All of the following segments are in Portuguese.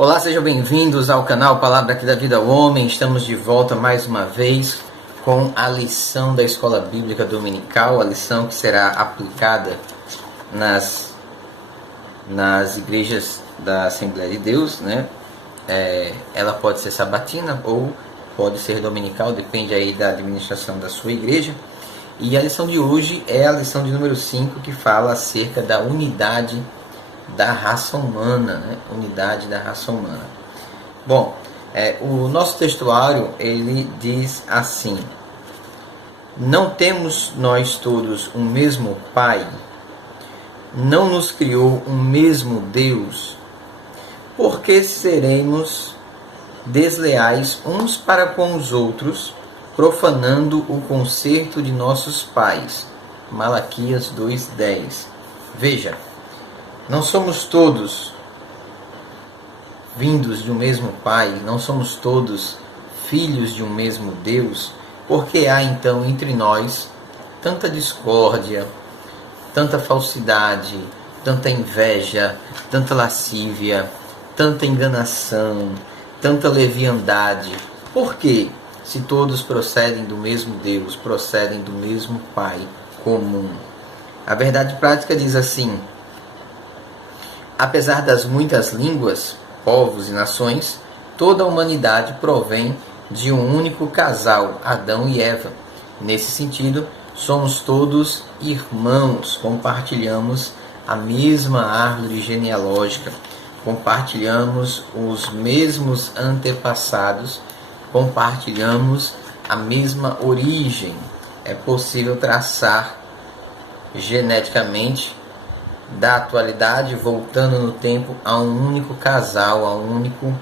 Olá, sejam bem-vindos ao canal Palavra aqui da Vida ao Homem. Estamos de volta mais uma vez com a lição da Escola Bíblica Dominical, a lição que será aplicada nas igrejas da Assembleia de Deus, né? Ela pode ser sabatina ou pode ser dominical, depende aí da administração da sua igreja. E a lição de hoje é a lição de número 5, que fala acerca da unidade da raça humana, né? Unidade da raça humana. Bom, o nosso textuário, ele diz assim: não temos nós todos um mesmo Pai? Não nos criou um mesmo Deus? Por que seremos desleais uns para com os outros, profanando o concerto de nossos pais? Malaquias 2:10. Veja, não somos todos vindos de um mesmo Pai, não somos todos filhos de um mesmo Deus. Porque há então entre nós tanta discórdia, tanta falsidade, tanta inveja, tanta lascívia, tanta enganação, tanta leviandade? Por quê? Se todos procedem do mesmo Deus, procedem do mesmo Pai comum. A verdade prática diz assim: apesar das muitas línguas, povos e nações, toda a humanidade provém de um único casal, Adão e Eva. Nesse sentido, somos todos irmãos, compartilhamos a mesma árvore genealógica, compartilhamos os mesmos antepassados, compartilhamos a mesma origem. É possível traçar geneticamente da atualidade, voltando no tempo, a um único casal, a um único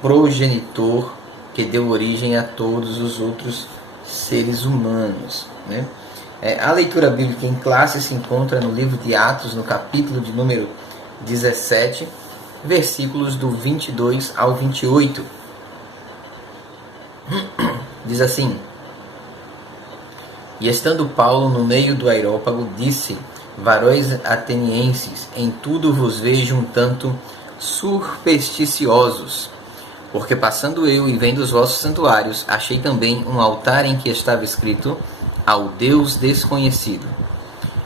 progenitor que deu origem a todos os outros seres humanos, né? A leitura bíblica em classe se encontra no livro de Atos, no capítulo de número 17, versículos do 22 ao 28. Diz assim: e estando Paulo no meio do aerópago, disse: varões atenienses, em tudo vos vejo um tanto supersticiosos, porque passando eu e vendo os vossos santuários, achei também um altar em que estava escrito: ao Deus desconhecido.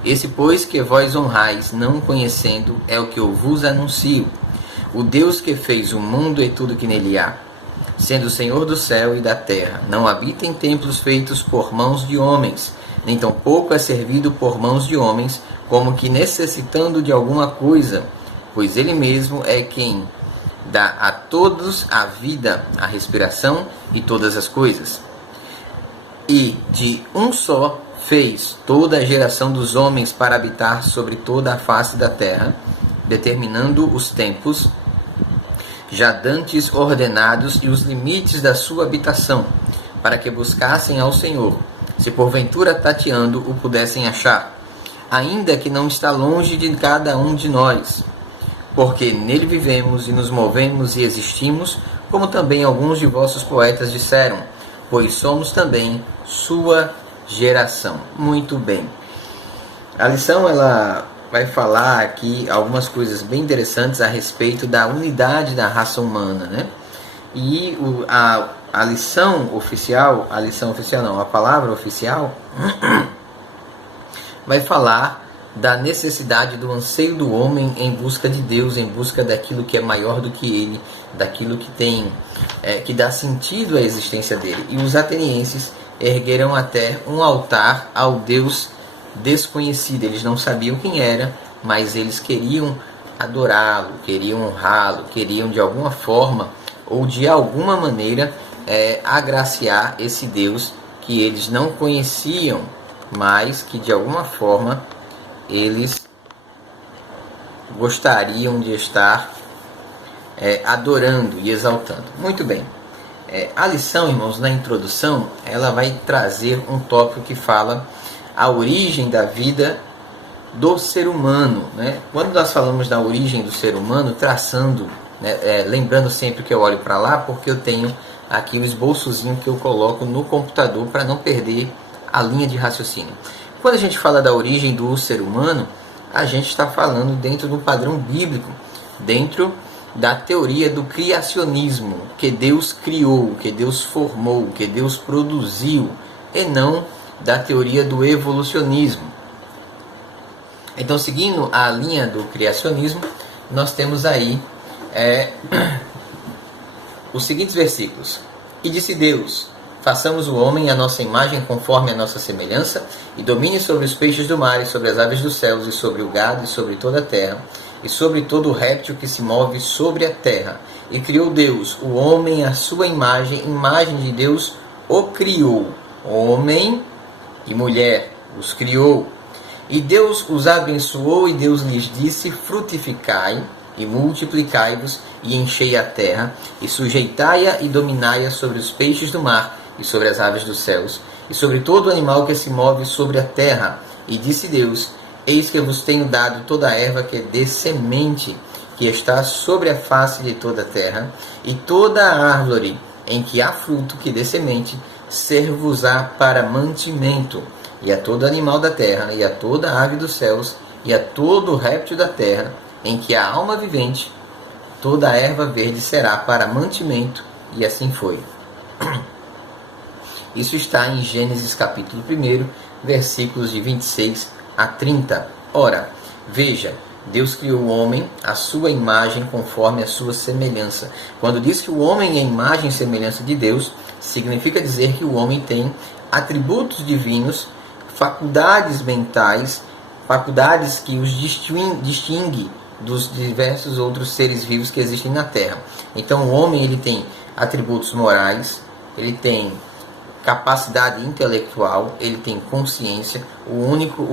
Esse, pois, que vós honrais, não conhecendo, é o que eu vos anuncio: o Deus que fez o mundo e tudo que nele há, sendo o Senhor do céu e da terra, não habita em templos feitos por mãos de homens, nem tampouco é servido por mãos de homens, como que necessitando de alguma coisa, pois ele mesmo é quem dá a todos a vida, a respiração e todas as coisas. E de um só fez toda a geração dos homens para habitar sobre toda a face da terra, determinando os tempos já dantes ordenados e os limites da sua habitação, para que buscassem ao Senhor, se porventura tateando o pudessem achar, ainda que não está longe de cada um de nós, porque nele vivemos e nos movemos e existimos, como também alguns de vossos poetas disseram, pois somos também sua geração. Muito bem. A lição, ela vai falar aqui algumas coisas bem interessantes a respeito da unidade da raça humana, né? E a lição oficial, a palavra oficial vai falar da necessidade, do anseio do homem em busca de Deus, em busca daquilo que é maior do que ele, daquilo que tem, que dá sentido à existência dele. E os atenienses ergueram até um altar ao Deus desconhecido. Eles não sabiam quem era, mas eles queriam adorá-lo, queriam honrá-lo, queriam de alguma forma ou de alguma maneira agraciar esse Deus que eles não conheciam, mas que de alguma forma eles gostariam de estar adorando e exaltando. Muito bem. A lição, irmãos, na introdução, ela vai trazer um tópico que fala a origem da vida do ser humano, né? Quando nós falamos da origem do ser humano, traçando, né, lembrando sempre que eu olho para lá, porque eu tenho aqui o esboçozinho que eu coloco no computador para não perder a linha de raciocínio. Quando a gente fala da origem do ser humano, a gente está falando dentro de um padrão bíblico, dentro da teoria do criacionismo, que Deus criou, que Deus formou, que Deus produziu, e não da teoria do evolucionismo. Então, seguindo a linha do criacionismo, nós temos aí os seguintes versículos. E disse Deus: façamos o homem à nossa imagem, conforme a nossa semelhança, e domine sobre os peixes do mar, e sobre as aves dos céus, e sobre o gado, e sobre toda a terra, e sobre todo o réptil que se move sobre a terra. E criou Deus o homem à sua imagem, imagem de Deus o criou. Homem e mulher os criou. E Deus os abençoou, e Deus lhes disse: frutificai, e multiplicai-vos, e enchei a terra, e sujeitai-a, e dominai-a sobre os peixes do mar, e sobre as aves dos céus, e sobre todo animal que se move sobre a terra. E disse Deus: eis que vos tenho dado toda a erva que dê semente, que está sobre a face de toda a terra, e toda a árvore em que há fruto que dê semente, ser-vos-á para mantimento, e a todo animal da terra, e a toda ave dos céus, e a todo réptil da terra, em que há alma vivente, toda a erva verde será para mantimento, e assim foi. Isso está em Gênesis capítulo 1, versículos de 26 a 30. Ora, veja, Deus criou o homem à sua imagem, conforme a sua semelhança. Quando diz que o homem é imagem e semelhança de Deus, significa dizer que o homem tem atributos divinos, faculdades mentais, faculdades que os distingue dos diversos outros seres vivos que existem na Terra. Então o homem ele tem atributos morais, ele tem capacidade intelectual, ele tem consciência. O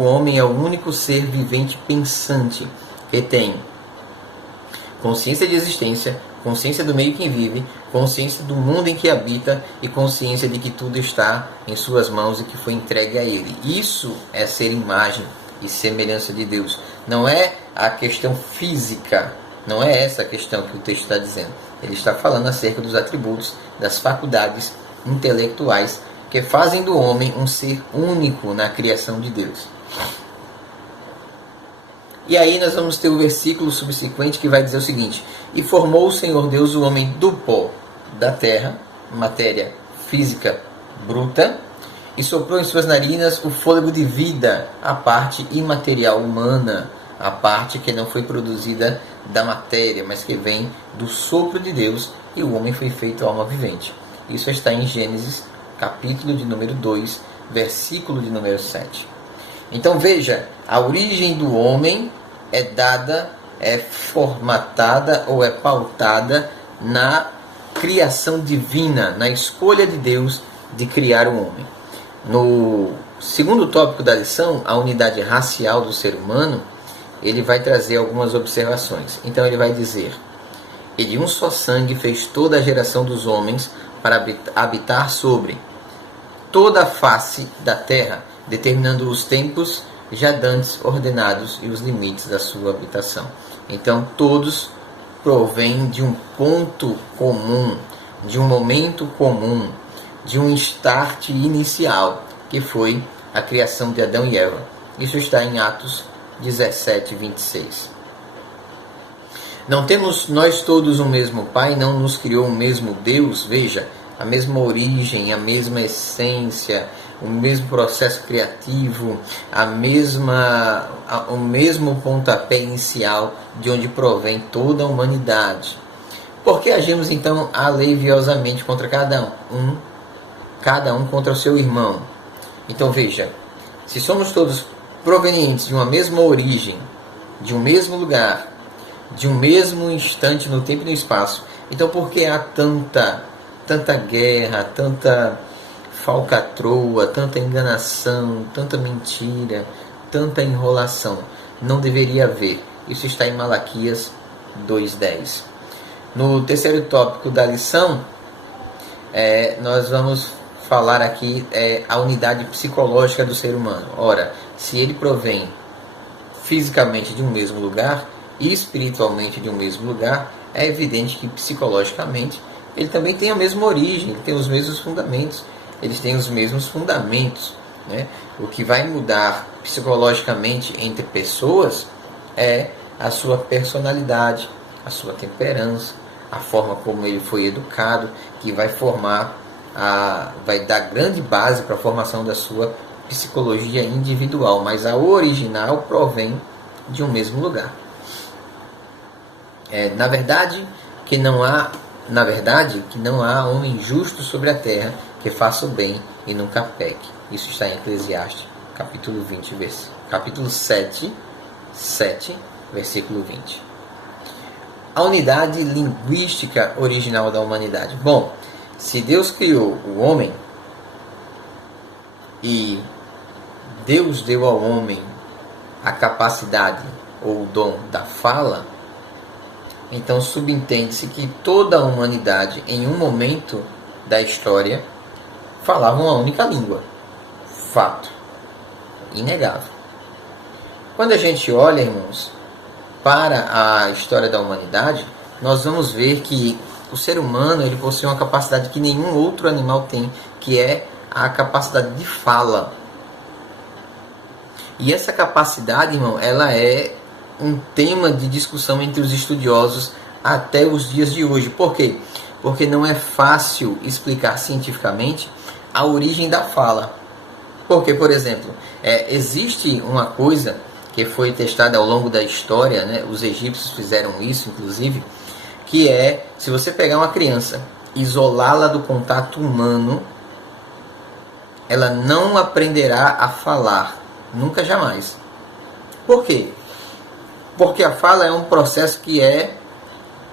homem é o único ser vivente pensante que tem consciência de existência, consciência do meio que vive, consciência do mundo em que habita e consciência de que tudo está em suas mãos e que foi entregue a ele. Isso é ser imagem e semelhança de Deus. Não é a questão física, não é essa a questão que o texto está dizendo. Ele está falando acerca dos atributos, das faculdades intelectuais que fazem do homem um ser único na criação de Deus. E aí nós vamos ter o versículo subsequente que vai dizer o seguinte: e formou o Senhor Deus o homem do pó da terra, matéria física bruta, e soprou em suas narinas o fôlego de vida, a parte imaterial humana, a parte que não foi produzida da matéria, mas que vem do sopro de Deus, e o homem foi feito alma vivente. Isso está em Gênesis, capítulo de número 2, versículo de número 7. Então veja, a origem do homem é dada, é formatada ou é pautada na criação divina, na escolha de Deus de criar o homem. No segundo tópico da lição, a unidade racial do ser humano, ele vai trazer algumas observações. Então ele vai dizer: e de um só sangue fez toda a geração dos homens para habitar sobre toda a face da terra, determinando os tempos já dantes ordenados e os limites da sua habitação. Então todos provêm de um ponto comum, de um momento comum, de um start inicial, que foi a criação de Adão e Eva. Isso está em Atos 17, 26. Não temos nós todos o mesmo Pai, não nos criou o mesmo Deus? Veja, a mesma origem, a mesma essência, o mesmo processo criativo, o mesmo pontapé inicial de onde provém toda a humanidade. Por que agimos então aleviosamente contra cada um contra o seu irmão? Então veja, se somos todos provenientes de uma mesma origem, de um mesmo lugar, de um mesmo instante no tempo e no espaço, então por que há tanta guerra, tanta falcatrua, tanta enganação, tanta mentira, tanta enrolação? Não deveria haver. Isso está em Malaquias 2:10. No terceiro tópico da lição, nós vamos falar aqui a unidade psicológica do ser humano. Ora, se ele provém fisicamente de um mesmo lugar e espiritualmente de um mesmo lugar, é evidente que psicologicamente ele também tem a mesma origem, ele tem os mesmos fundamentos, eles têm os mesmos fundamentos, né? O que vai mudar psicologicamente entre pessoas é a sua personalidade, a sua temperança, a forma como ele foi educado, que vai vai dar grande base para a formação da sua psicologia individual, mas a original provém de um mesmo lugar. Na verdade que não há homem justo sobre a terra que faça o bem e nunca peque. Isso está em Eclesiastes, capítulo 20, capítulo 7, versículo 20. A unidade linguística original da humanidade. Bom, se Deus criou o homem e Deus deu ao homem a capacidade ou o dom da fala, então subentende-se que toda a humanidade, em um momento da história, falava uma única língua. Fato. Inegável. Quando a gente olha, irmãos, para a história da humanidade, nós vamos ver que o ser humano ele possui uma capacidade que nenhum outro animal tem, que é a capacidade de fala. E essa capacidade, irmão, ela é um tema de discussão entre os estudiosos até os dias de hoje. Por quê? Porque não é fácil explicar cientificamente a origem da fala. Porque, por exemplo, existe uma coisa que foi testada ao longo da história, né? Os egípcios fizeram isso, inclusive, que é, se você pegar uma criança, isolá-la do contato humano, ela não aprenderá a falar, nunca jamais. Por quê? Porque a fala é um processo que é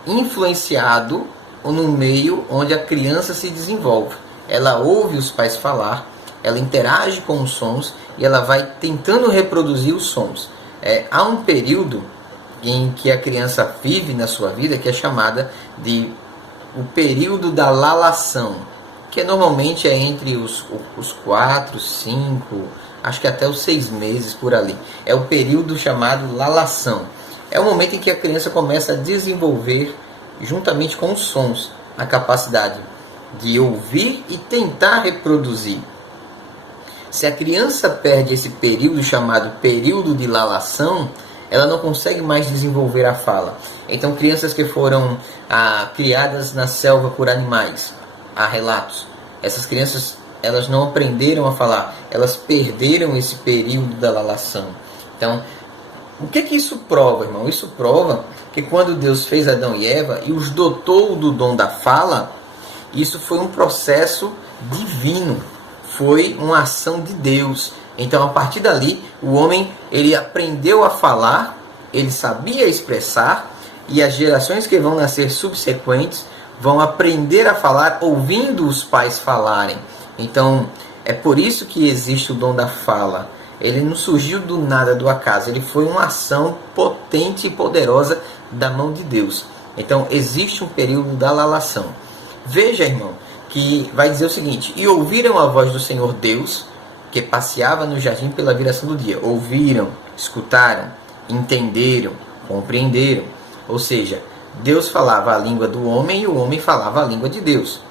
influenciado no meio onde a criança se desenvolve. Ela ouve os pais falar, ela interage com os sons e ela vai tentando reproduzir os sons. Há um período em que a criança vive na sua vida que é chamada de o período da lalação, que normalmente é entre os 4, 5, acho que até os 6 meses por ali. É o período chamado lalação. É o momento em que a criança começa a desenvolver, juntamente com os sons, a capacidade de ouvir e tentar reproduzir. Se a criança perde esse período chamado período de lalação, ela não consegue mais desenvolver a fala. Então, crianças que foram criadas na selva por animais, há relatos. Essas crianças, elas não aprenderam a falar, elas perderam esse período da lalação. Então, o que isso prova, irmão? Isso prova que quando Deus fez Adão e Eva e os dotou do dom da fala, isso foi um processo divino, foi uma ação de Deus. Então, a partir dali, o homem ele aprendeu a falar, ele sabia expressar, e as gerações que vão nascer subsequentes vão aprender a falar ouvindo os pais falarem. Então, é por isso que existe o dom da fala. Ele não surgiu do nada, do acaso. Ele foi uma ação potente e poderosa da mão de Deus. Então, existe um período da lalação. Veja, irmão, que vai dizer o seguinte: e ouviram a voz do Senhor Deus, que passeava no jardim pela viração do dia. Ouviram, escutaram, entenderam, compreenderam. Ou seja, Deus falava a língua do homem e o homem falava a língua de Deus.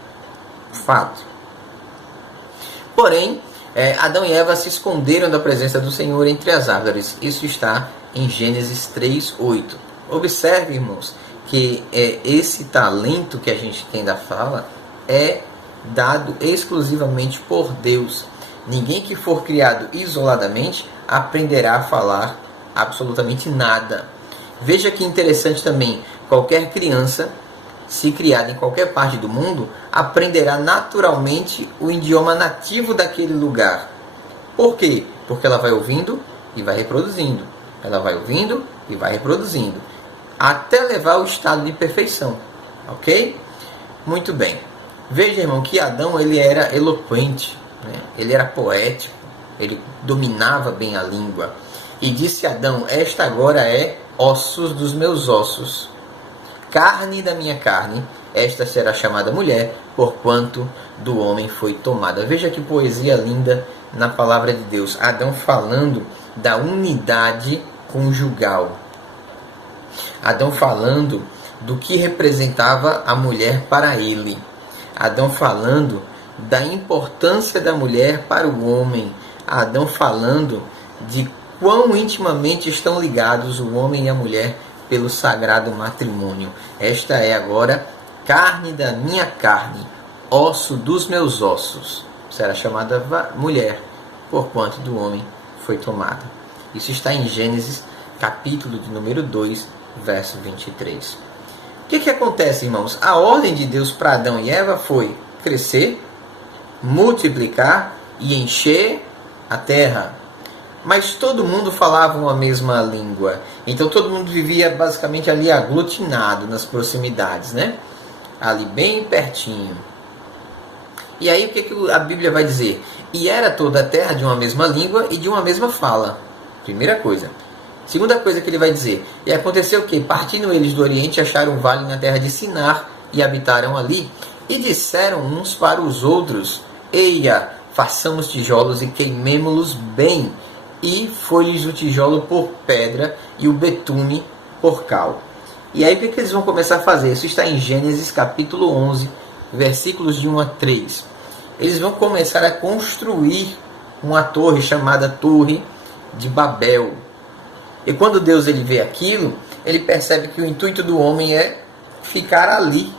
Fato. Porém, Adão e Eva se esconderam da presença do Senhor entre as árvores. Isso está em Gênesis 3:8. Observe, irmãos, que esse talento que a gente tem da fala é dado exclusivamente por Deus. Ninguém que for criado isoladamente aprenderá a falar absolutamente nada. Veja que interessante também, qualquer criança, se criada em qualquer parte do mundo, aprenderá naturalmente o idioma nativo daquele lugar. Por quê? Porque ela vai ouvindo e vai reproduzindo. Ela vai ouvindo e vai reproduzindo, até levar ao estado de perfeição. Ok? Muito bem. Veja, irmão, que Adão ele era eloquente, né? Ele era poético, ele dominava bem a língua. E disse Adão: esta agora é ossos dos meus ossos, carne da minha carne, esta será chamada mulher, porquanto do homem foi tomada. Veja que poesia linda na palavra de Deus. Adão falando da unidade conjugal. Adão falando do que representava a mulher para ele. Adão falando da importância da mulher para o homem. Adão falando de quão intimamente estão ligados o homem e a mulher pelo sagrado matrimônio. Esta é agora carne da minha carne, osso dos meus ossos. Será chamada mulher, porquanto do homem foi tomada. Isso está em Gênesis, capítulo de número 2, verso 23. O que acontece, irmãos? A ordem de Deus para Adão e Eva foi crescer, multiplicar e encher a terra. Mas todo mundo falava uma mesma língua. Então todo mundo vivia basicamente ali aglutinado nas proximidades, né? Ali bem pertinho. E aí o que a Bíblia vai dizer? E era toda a terra de uma mesma língua e de uma mesma fala. Primeira coisa. Segunda coisa que ele vai dizer. E aconteceu que, partindo eles do Oriente, acharam um vale na terra de Sinar e habitaram ali. E disseram uns para os outros: Eia, façamos tijolos e queimemo-los bem. E foi-lhes o tijolo por pedra e o betume por cal. E aí o que eles vão começar a fazer? Isso está em Gênesis capítulo 11, versículos de 1 a 3. Eles vão começar a construir uma torre chamada Torre de Babel. E quando Deus ele vê aquilo, ele percebe que o intuito do homem é ficar ali.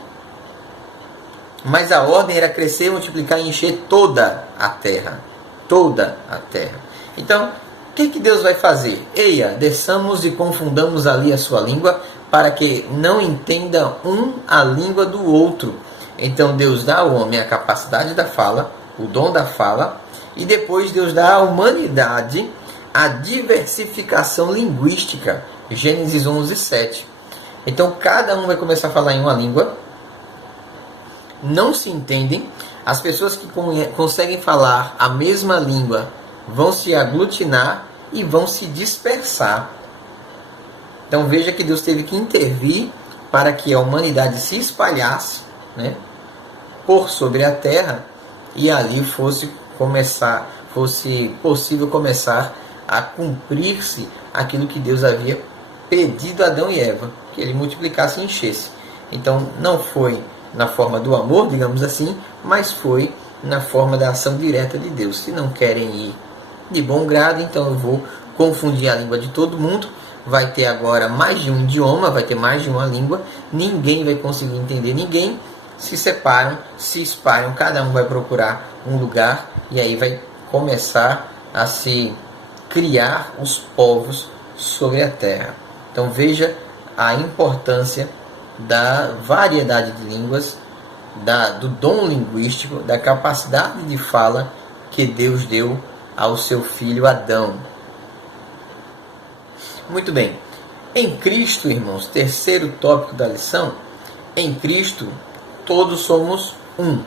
Mas a ordem era crescer, multiplicar e encher toda a terra. Toda a terra. Então, o que Deus vai fazer? Eia, desçamos e confundamos ali a sua língua, para que não entenda um a língua do outro. Então Deus dá ao homem a capacidade da fala, o dom da fala, e depois Deus dá à humanidade a diversificação linguística. Gênesis 11, 7. Então cada um vai começar a falar em uma língua, não se entendem, as pessoas que conseguem falar a mesma língua vão se aglutinar e vão se dispersar. Então veja que Deus teve que intervir para que a humanidade se espalhasse, né, por sobre a terra, e ali fosse possível começar a cumprir-se aquilo que Deus havia pedido a Adão e Eva, que ele multiplicasse e enchesse. Então não foi na forma do amor, digamos assim, mas foi na forma da ação direta de Deus. Se não querem ir de bom grado, então eu vou confundir a língua de todo mundo. Vai ter agora mais de um idioma, vai ter mais de uma língua, ninguém vai conseguir entender ninguém, se separam, se espalham, cada um vai procurar um lugar, e aí vai começar a se criar os povos sobre a terra. Então veja a importância da variedade de línguas, do dom linguístico, da capacidade de fala que Deus deu ao seu filho Adão. Muito bem. Em Cristo, irmãos, terceiro tópico da lição, em Cristo todos somos um.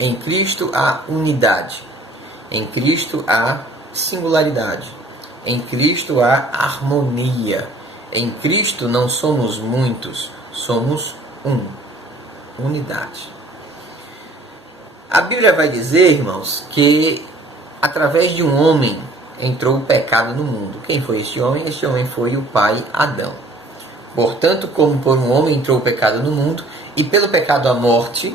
Em Cristo há unidade. Em Cristo há singularidade. Em Cristo há harmonia. Em Cristo não somos muitos, somos um. Unidade. A Bíblia vai dizer, irmãos, que através de um homem entrou o pecado no mundo. Quem foi este homem? Este homem foi o pai Adão. Portanto, como por um homem entrou o pecado no mundo, e pelo pecado a morte,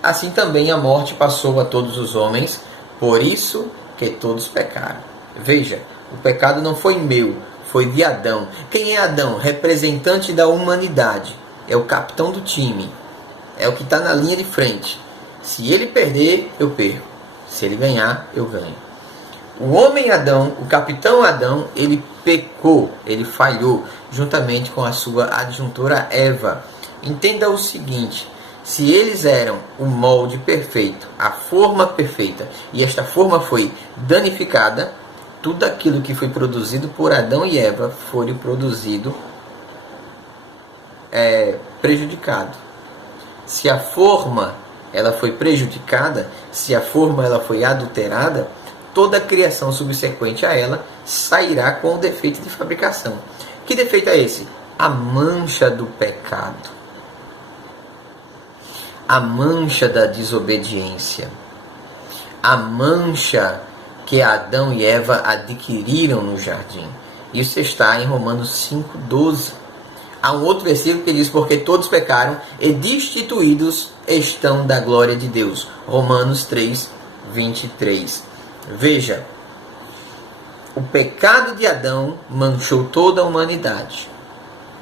assim também a morte passou a todos os homens, por isso que todos pecaram. Veja, o pecado não foi meu, foi de Adão. Quem é Adão? Representante da humanidade. É o capitão do time. É o que está na linha de frente. Se ele perder, eu perco. Se ele ganhar, eu ganho. O homem Adão, o capitão Adão, ele pecou, ele falhou, juntamente com a sua adjuntora Eva. Entenda o seguinte: se eles eram o molde perfeito, a forma perfeita, e esta forma foi danificada, tudo aquilo que foi produzido por Adão e Eva foi produzido prejudicado. Se a forma ela foi prejudicada, se a forma ela foi adulterada, toda a criação subsequente a ela sairá com o defeito de fabricação. Que defeito é esse? A mancha do pecado. A mancha da desobediência. A mancha que Adão e Eva adquiriram no jardim. Isso está em Romanos 5,12. Há um outro versículo que diz: porque todos pecaram e destituídos estão da glória de Deus. Romanos 3:23. Veja, o pecado de Adão manchou toda a humanidade.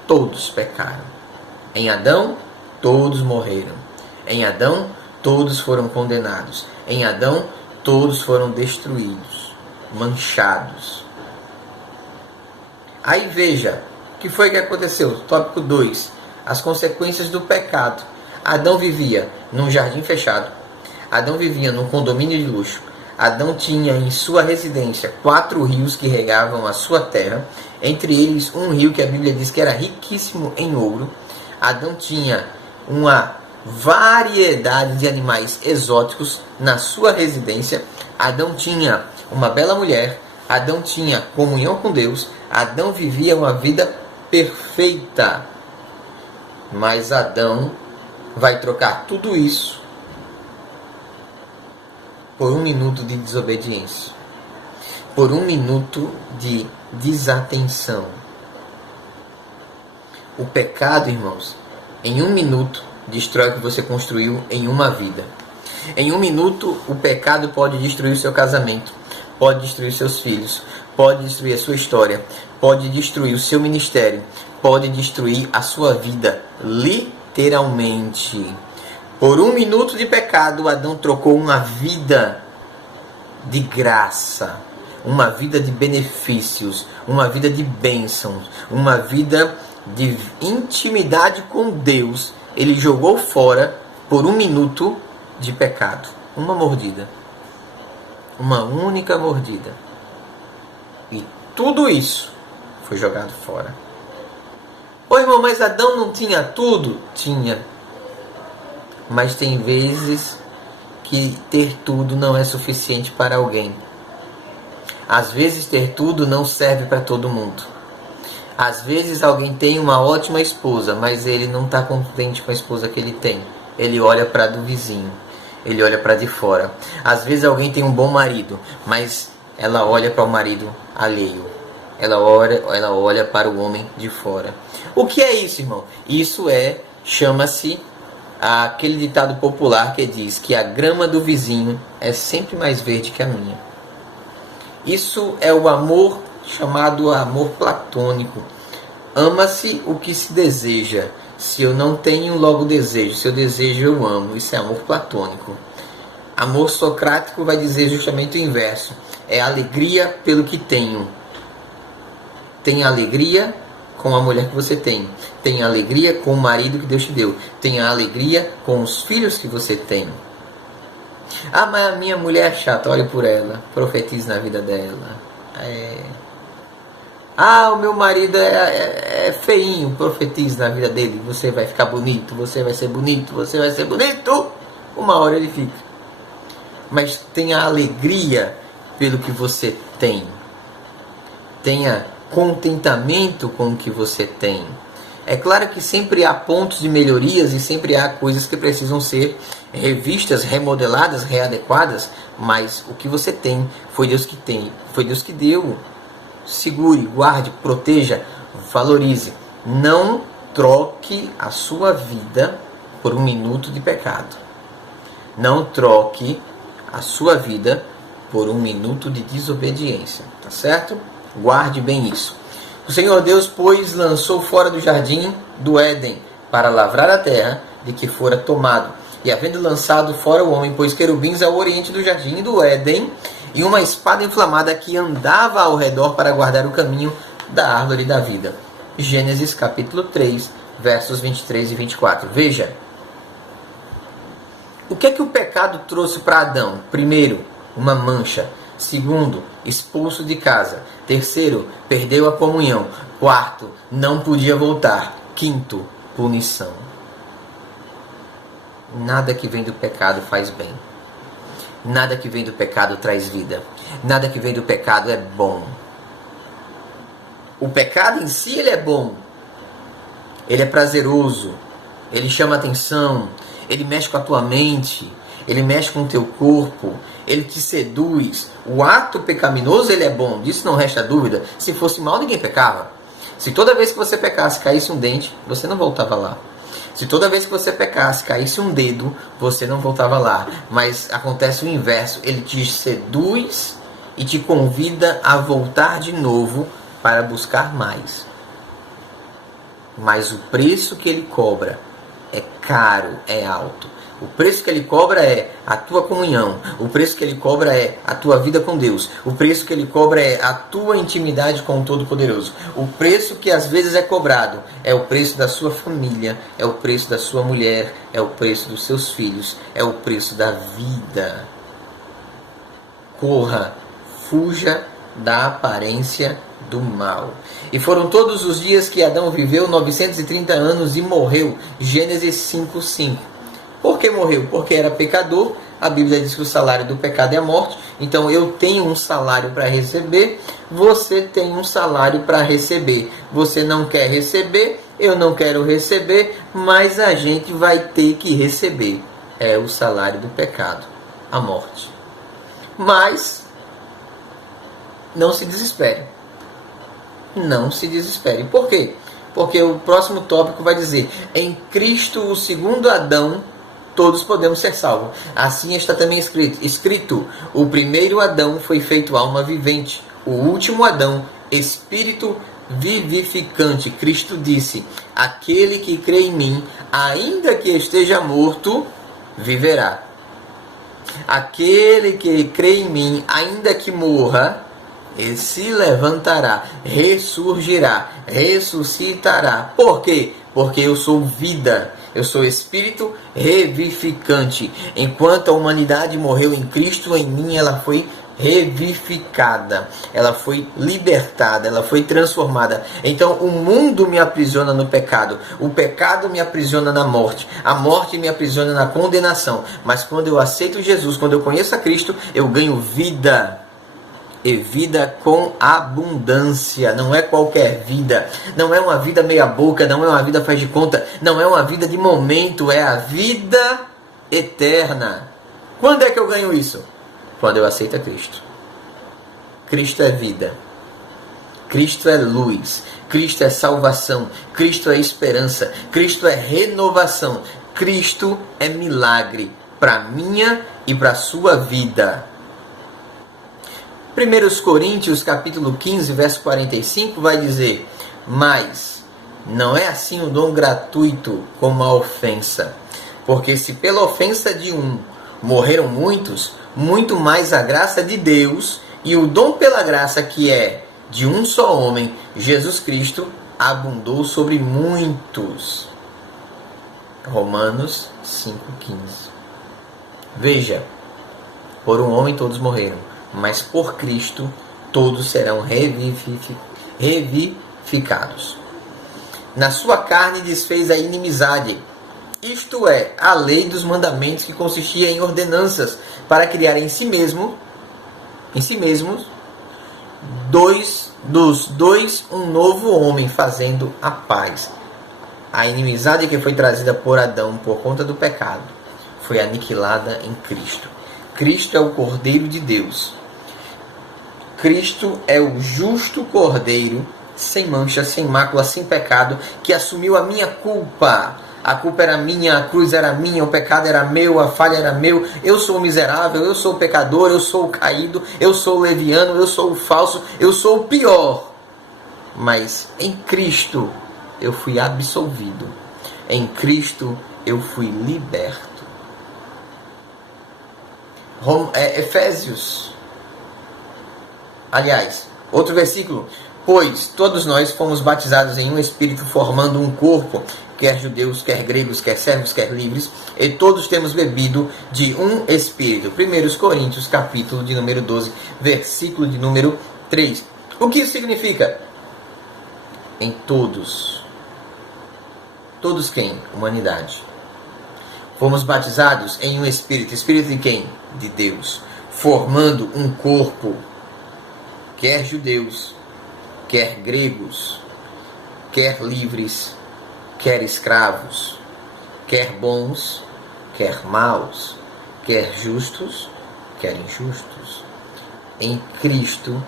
todos pecaram. Em Adão, todos morreram. Em Adão, todos foram condenados. Em Adão, todos foram destruídos, manchados. Aí veja, o que foi que aconteceu? Tópico 2. As consequências do pecado. Adão vivia num jardim fechado. Adão vivia num condomínio de luxo. Adão tinha em sua residência 4 rios que regavam a sua terra, entre eles um rio que a Bíblia diz que era riquíssimo em ouro. Adão tinha uma variedade de animais exóticos na sua residência. Adão tinha uma bela mulher. Adão tinha comunhão com Deus. Adão vivia uma vida perfeita. Mas Adão vai trocar tudo isso por 1 minuto de desobediência, por 1 minuto de desatenção. O pecado, irmãos, em 1 minuto destrói o que você construiu em uma vida. Em 1 minuto, o pecado pode destruir o seu casamento, pode destruir seus filhos, pode destruir a sua história, pode destruir o seu ministério, pode destruir a sua vida, literalmente. Por 1 minuto de pecado, Adão trocou uma vida de graça, uma vida de benefícios, uma vida de bênçãos, uma vida de intimidade com Deus. Ele jogou fora por 1 minuto de pecado. Uma mordida. Uma única mordida. E tudo isso foi jogado fora. Ô irmão, mas Adão não tinha tudo? Tinha. Mas tem vezes que ter tudo não é suficiente para alguém. Às vezes ter tudo não serve para todo mundo. Às vezes alguém tem uma ótima esposa, mas ele não está contente com a esposa que ele tem. Ele olha para a do vizinho. Ele olha para de fora. Às vezes alguém tem um bom marido, mas ela olha para o marido alheio. Ela olha para o homem de fora. O que é isso, irmão? Isso chama-se aquele ditado popular que diz que a grama do vizinho é sempre mais verde que a minha. Isso é o amor chamado amor platônico. Ama-se o que se deseja. Se eu não tenho, logo desejo. Se eu desejo, eu amo. Isso é amor platônico. Amor socrático vai dizer justamente o inverso. É alegria pelo que tenho. Tenha alegria com a mulher que você tem. Tenha alegria com o marido que Deus te deu. Tenha alegria com os filhos que você tem. Ah, mas a minha mulher é chata, olhe por ela. Profetize na vida dela. Ah, o meu marido é feinho. Profetize na vida dele. Você vai ficar bonito, você vai ser bonito, você vai ser bonito. Uma hora ele fica. Mas tenha alegria pelo que você tem. Tenha contentamento com o que você tem. É claro que sempre há pontos de melhorias e sempre há coisas que precisam ser revistas, remodeladas, readequadas, mas o que você tem foi Deus que tem, foi Deus que deu. Segure, guarde, proteja, valorize. Não troque a sua vida por 1 minuto de pecado. Não troque a sua vida por 1 minuto de desobediência, tá certo? Guarde bem isso. O Senhor Deus, pois, lançou fora do jardim do Éden para lavrar a terra de que fora tomado. E havendo lançado fora o homem, pôs querubins ao oriente do jardim do Éden e uma espada inflamada que andava ao redor para guardar o caminho da árvore da vida. Gênesis capítulo 3, versos 23 e 24. Veja. O que é que o pecado trouxe para Adão? Primeiro, uma mancha. Segundo, expulso de casa. Terceiro, perdeu a comunhão. Quarto, não podia voltar. Quinto, punição. Nada que vem do pecado faz bem. Nada que vem do pecado traz vida. Nada que vem do pecado é bom. O pecado em si, ele é bom. Ele é prazeroso. Ele chama atenção. Ele mexe com a tua mente. Ele mexe com o teu corpo. Ele te seduz. O ato pecaminoso, ele é bom. Disso não resta dúvida. Se fosse mal, ninguém pecava. Se toda vez que você pecasse, caísse um dente, você não voltava lá. Se toda vez que você pecasse, caísse um dedo, você não voltava lá. Mas acontece o inverso. Ele te seduz e te convida a voltar de novo para buscar mais. mas o preço que ele cobra é caro, é alto. O preço que ele cobra é a tua comunhão. O preço que ele cobra é a tua vida com Deus. O preço que ele cobra é a tua intimidade com o Todo-Poderoso. O preço que às vezes é cobrado é o preço da sua família, é o preço da sua mulher, é o preço dos seus filhos, é o preço da vida. Corra, fuja da aparência do mal. E foram todos os dias que Adão viveu 930 anos e morreu. Gênesis 5:5. Por que morreu? Porque era pecador. A Bíblia diz que o salário do pecado é a morte. Então eu tenho um salário para receber, você tem um salário para receber. Você não quer receber, eu não quero receber, mas a gente vai ter que receber. É o salário do pecado, a morte. Mas não se desespere. Não se desespere. Por quê? Porque o próximo tópico vai dizer: em Cristo, o segundo Adão, todos podemos ser salvos. Assim está também escrito: o primeiro Adão foi feito alma vivente, o último Adão, espírito vivificante. Cristo disse: aquele que crê em mim, ainda que esteja morto, viverá. Aquele que crê em mim, ainda que morra, ele se levantará, ressurgirá, ressuscitará. Por quê? Porque eu sou vida, eu sou espírito revivificante. Enquanto a humanidade morreu em Cristo, em mim ela foi revivificada, ela foi libertada, ela foi transformada. Então o mundo me aprisiona no pecado, o pecado me aprisiona na morte, a morte me aprisiona na condenação. Mas quando eu aceito Jesus, quando eu conheço a Cristo, eu ganho vida. E vida com abundância. Não é qualquer vida, não é uma vida meia boca, não é uma vida faz de conta, não é uma vida de momento, é a vida eterna. Quando é que eu ganho isso? Quando eu aceito a Cristo. Cristo é vida, Cristo é luz, Cristo é salvação, Cristo é esperança, Cristo é renovação, Cristo é milagre para minha e para sua vida. 1 Coríntios capítulo 15, verso 45 vai dizer: mas não é assim o dom gratuito como a ofensa. Porque se pela ofensa de um morreram muitos, muito mais a graça de Deus e o dom pela graça que é de um só homem, Jesus Cristo, abundou sobre muitos. Romanos 5,15. Veja, por um homem todos morreram, mas por Cristo todos serão revivificados. Na sua carne desfez a inimizade, isto é, a lei dos mandamentos que consistia em ordenanças, para criar em si mesmos, dos dois um novo homem, fazendo a paz. A inimizade que foi trazida por Adão por conta do pecado foi aniquilada em Cristo. Cristo é o Cordeiro de Deus. Cristo é o justo Cordeiro, sem mancha, sem mácula, sem pecado, que assumiu a minha culpa. A culpa era minha, a cruz era minha, o pecado era meu, a falha era meu. Eu sou o miserável, eu sou o pecador, eu sou o caído, eu sou o leviano, eu sou o falso, eu sou o pior. Mas em Cristo eu fui absolvido. Em Cristo eu fui liberto. Efésios. Aliás, outro versículo. Pois todos nós fomos batizados em um Espírito, formando um corpo, quer judeus, quer gregos, quer servos, quer livres, e todos temos bebido de um Espírito. 1 Coríntios, capítulo de número 12, versículo de número 3. O que isso significa? Em todos. Todos quem? Humanidade. Fomos batizados em um Espírito. Espírito de quem? De Deus. Formando um corpo, quer judeus, quer gregos, quer livres, quer escravos, quer bons, quer maus, quer justos, quer injustos. Em Cristo,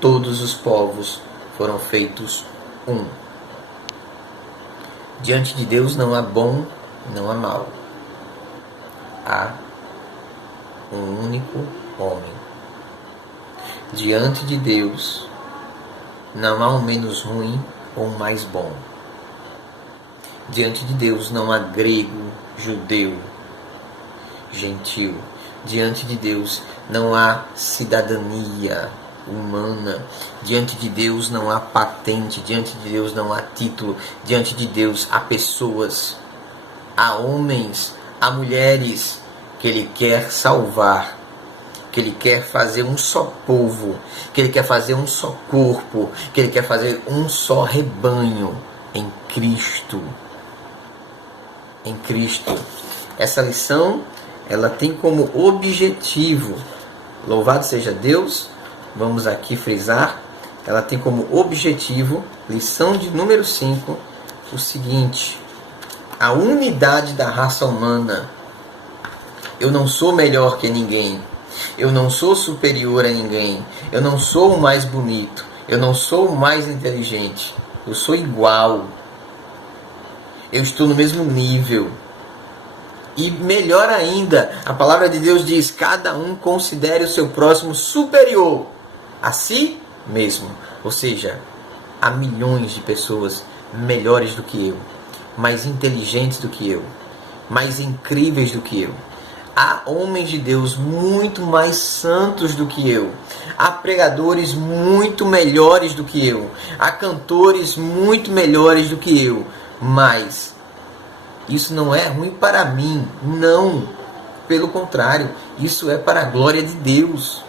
todos os povos foram feitos um. Diante de Deus não há bom, não há mau. Há um único homem. Diante de Deus não há um menos ruim ou um mais bom. Diante de Deus não há grego, judeu, gentil. Diante de Deus não há cidadania humana. Diante de Deus não há patente. Diante de Deus não há título. Diante de Deus há pessoas, há homens, há mulheres que Ele quer salvar, que Ele quer fazer um só povo, que Ele quer fazer um só corpo, que Ele quer fazer um só rebanho em Cristo. Em Cristo. Essa lição, ela tem como objetivo, louvado seja Deus, vamos aqui frisar, ela tem como objetivo, lição de número 5, o seguinte: a unidade da raça humana. Eu não sou melhor que ninguém, eu não sou superior a ninguém, eu não sou o mais bonito, eu não sou o mais inteligente, eu sou igual. Eu estou no mesmo nível. E melhor ainda, a palavra de Deus diz: cada um considere o seu próximo superior a si mesmo. Ou seja, há milhões de pessoas melhores do que eu, mais inteligentes do que eu, mais incríveis do que eu. Há homens de Deus muito mais santos do que eu. Há pregadores muito melhores do que eu. Há cantores muito melhores do que eu. Mas isso não é ruim para mim, não. Pelo contrário, isso é para a glória de Deus.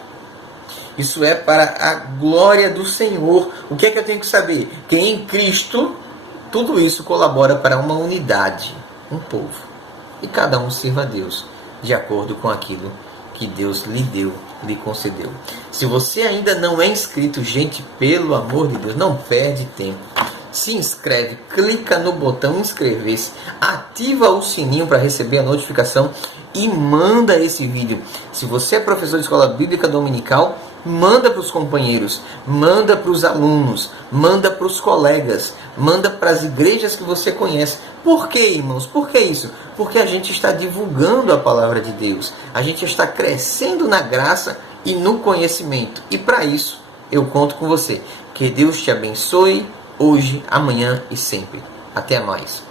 Isso é para a glória do Senhor. O que é que eu tenho que saber? Que em Cristo, tudo isso colabora para uma unidade, um povo. E cada um sirva a Deus de acordo com aquilo que Deus lhe deu, lhe concedeu. Se você ainda não é inscrito, gente, pelo amor de Deus, não perde tempo. Se inscreve, clica no botão inscrever-se, ativa o sininho para receber a notificação e manda esse vídeo. Se você é professor de escola bíblica dominical, manda para os companheiros, manda para os alunos, manda para os colegas, manda para as igrejas que você conhece. Por que, irmãos? Por que isso? Porque a gente está divulgando a palavra de Deus. A gente está crescendo na graça e no conhecimento. E para isso, eu conto com você. Que Deus te abençoe hoje, amanhã e sempre. Até mais.